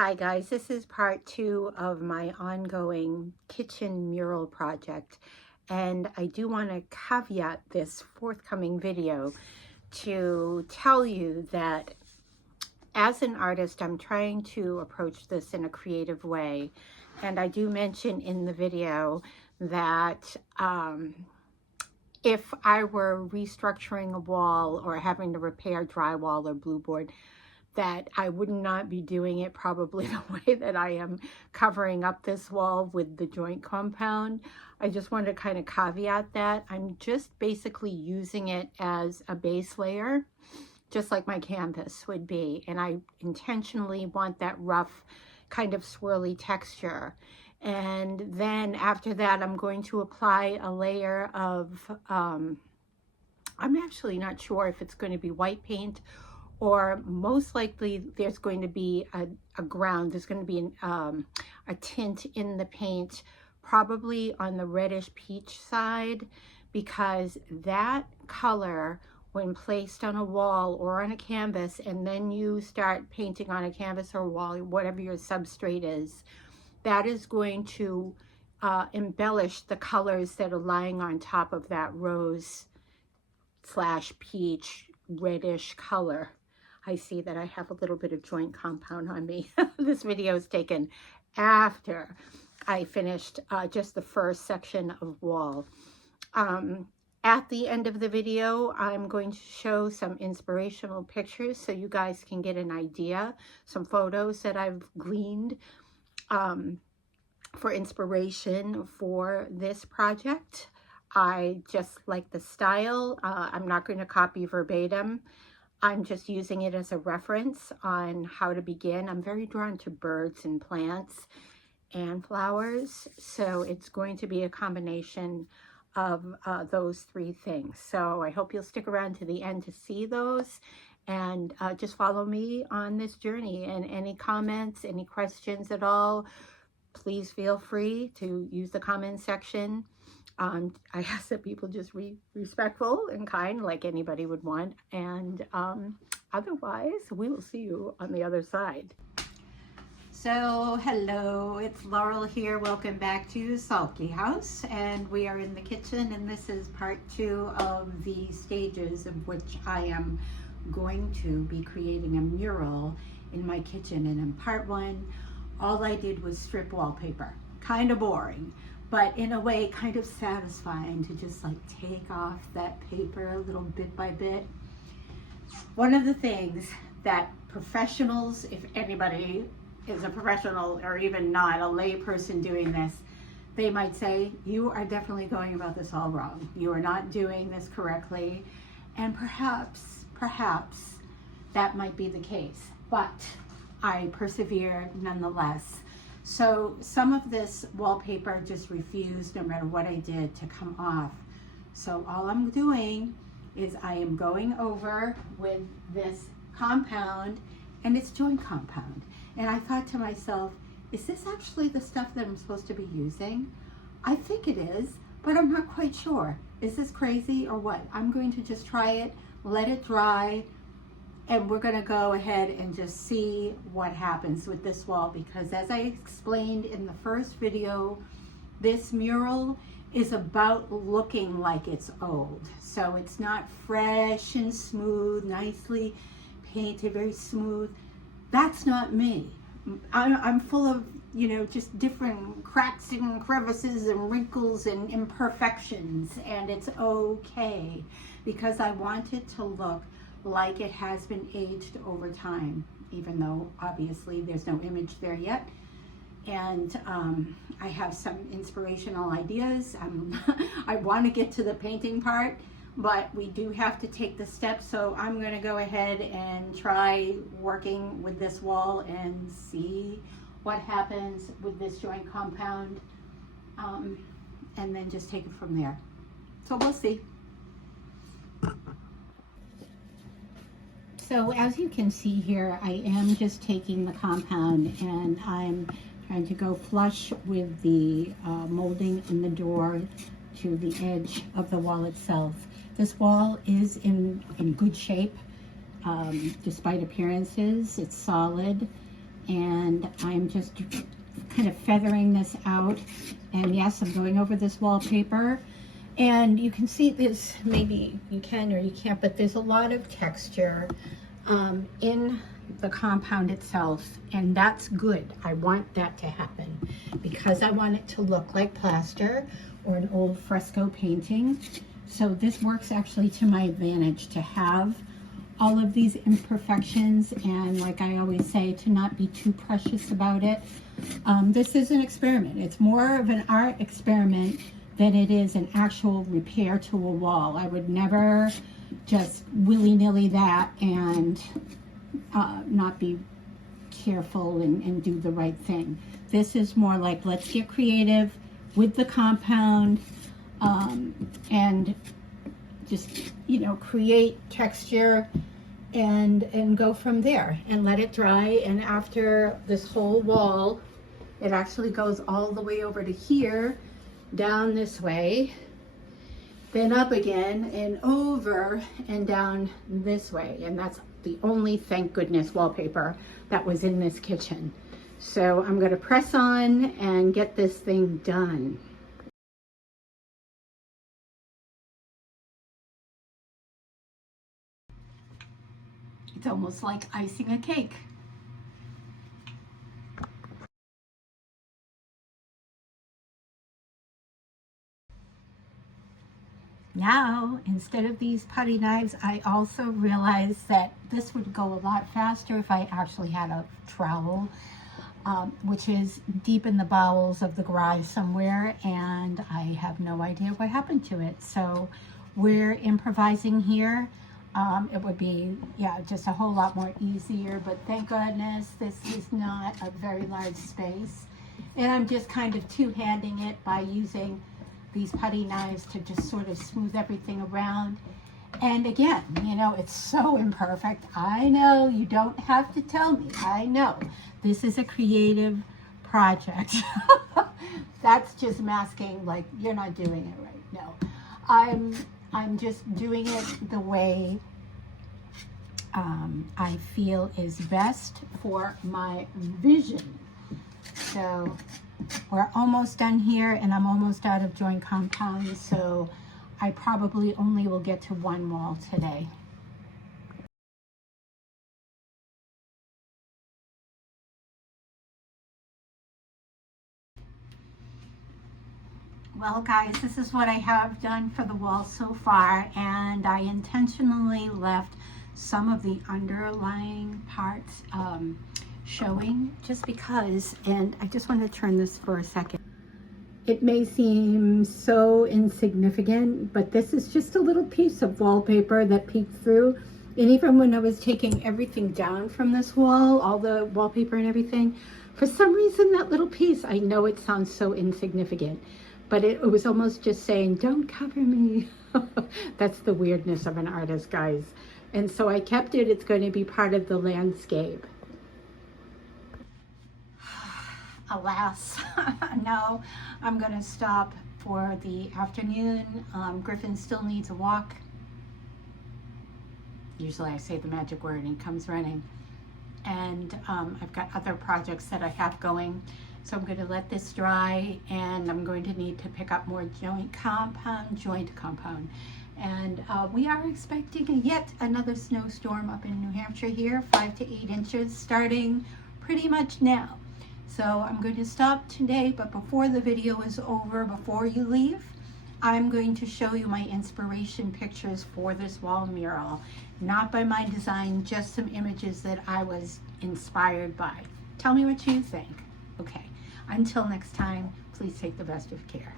Hi guys, this is part 2 of my ongoing kitchen mural project, and I do want to caveat this forthcoming video to tell you that as an artist I'm trying to approach this in a creative way, and I do mention in the video that if I were restructuring a wall or having to repair drywall or blueboard, that I would not be doing it probably the way that I am covering up this wall with the joint compound. I just wanted to kind of caveat that. I'm just basically using it as a base layer, just like my canvas would be. And I intentionally want that rough kind of swirly texture. And then after that, I'm going to apply a layer of, I'm actually not sure if it's going to be white paint, or most likely there's going to be a ground, there's going to be a tint in the paint, probably on the reddish peach side, because that color, when placed on a wall or on a canvas, and then you start painting on a canvas or wall, whatever your substrate is, that is going to embellish the colors that are lying on top of that rose / peach reddish color. I see that I have a little bit of joint compound on me. This video is taken after I finished just the first section of wall. At the end of the video, I'm going to show some inspirational pictures so you guys can get an idea, some photos that I've gleaned for inspiration for this project. I just like the style. I'm not going to copy verbatim. I'm just using it as a reference on how to begin. I'm very drawn to birds and plants and flowers, so it's going to be a combination of those three things. So I hope you'll stick around to the end to see those, and just follow me on this journey. And any comments, any questions at all, please feel free to use the comment section. I ask that people just be respectful and kind, like anybody would want. And otherwise, we will see you on the other side. So, hello, it's Laurel here. Welcome back to Sulky House. And we are in the kitchen, and this is part 2 of the stages of which I am going to be creating a mural in my kitchen. And in part 1, all I did was strip wallpaper. Kind of boring, but in a way kind of satisfying to just like take off that paper a little bit by bit. One of the things that professionals, if anybody is a professional or even not, a lay person doing this, they might say, you are definitely going about this all wrong. You are not doing this correctly. And perhaps that might be the case, but I persevere nonetheless. So some of this wallpaper just refused, no matter what I did, to come off. So all I'm doing is I am going over with this compound, and it's joint compound. And I thought to myself, is this actually the stuff that I'm supposed to be using? I think it is, but I'm not quite sure. Is this crazy or what? I'm going to just try it, let it dry, and we're going to go ahead and just see what happens with this wall, because as I explained in the first video, this mural is about looking like it's old. So it's not fresh and smooth, nicely painted, very smooth. That's not me. I'm full of, just different cracks and crevices and wrinkles and imperfections, and it's okay, because I want it to look like it has been aged over time, even though obviously there's no image there yet. And I have some inspirational ideas. I want to get to the painting part, but we do have to take the steps. So I'm going to go ahead and try working with this wall and see what happens with this joint compound, and then just take it from there. So we'll see. So as you can see here, I am just taking the compound and I'm trying to go flush with the molding in the door to the edge of the wall itself. This wall is in good shape, despite appearances. It's solid, and I'm just kind of feathering this out. And yes, I'm going over this wallpaper, and you can see this, maybe you can or you can't, but there's a lot of texture in the compound itself, and that's good. I want that to happen because I want it to look like plaster or an old fresco painting. So this works actually to my advantage to have all of these imperfections, and like I always say, to not be too precious about it. This is an experiment. It's more of an art experiment than it is an actual repair to a wall. I would never just willy-nilly that and not be careful and do the right thing. This is more like, let's get creative with the compound and just, you know, create texture and go from there and let it dry. And after this whole wall, it actually goes all the way over to here, down this way, then up again and over and down this way. And that's the only, thank goodness, wallpaper that was in this kitchen. So I'm going to press on and get this thing done. It's almost like icing a cake. Now, instead of these putty knives, I also realized that this would go a lot faster if I actually had a trowel, which is deep in the bowels of the garage somewhere, and I have no idea what happened to it. So we're improvising here. It would be, yeah, just a whole lot more easier, but thank goodness this is not a very large space. And I'm just kind of two-handing it by using these putty knives to just sort of smooth everything around. And again, you know, it's so imperfect. I know, you don't have to tell me. I know. This is a creative project. That's just masking like you're not doing it right. No. I'm just doing it the way I feel is best for my vision. So we're almost done here, and I'm almost out of joint compound, so I probably only will get to one wall today. Well guys, this is what I have done for the wall so far, and I intentionally left some of the underlying parts showing just because, and I just want to turn this for a second. It may seem so insignificant, but this is just a little piece of wallpaper that peeked through. And even when I was taking everything down from this wall, all the wallpaper and everything, for some reason that little piece, I know it sounds so insignificant, but it was almost just saying, don't cover me. That's the weirdness of an artist, guys. And so I kept it. It's going to be part of the landscape. Alas, no, I'm going to stop for the afternoon. Griffin still needs a walk. Usually I say the magic word and he comes running. And I've got other projects that I have going. So I'm going to let this dry, and I'm going to need to pick up more joint compound. And we are expecting yet another snowstorm up in New Hampshire here, 5 to 8 inches starting pretty much now. So I'm going to stop today, but before the video is over, before you leave, I'm going to show you my inspiration pictures for this wall mural. Not by my design, just some images that I was inspired by. Tell me what you think. Okay, until next time, please take the best of care.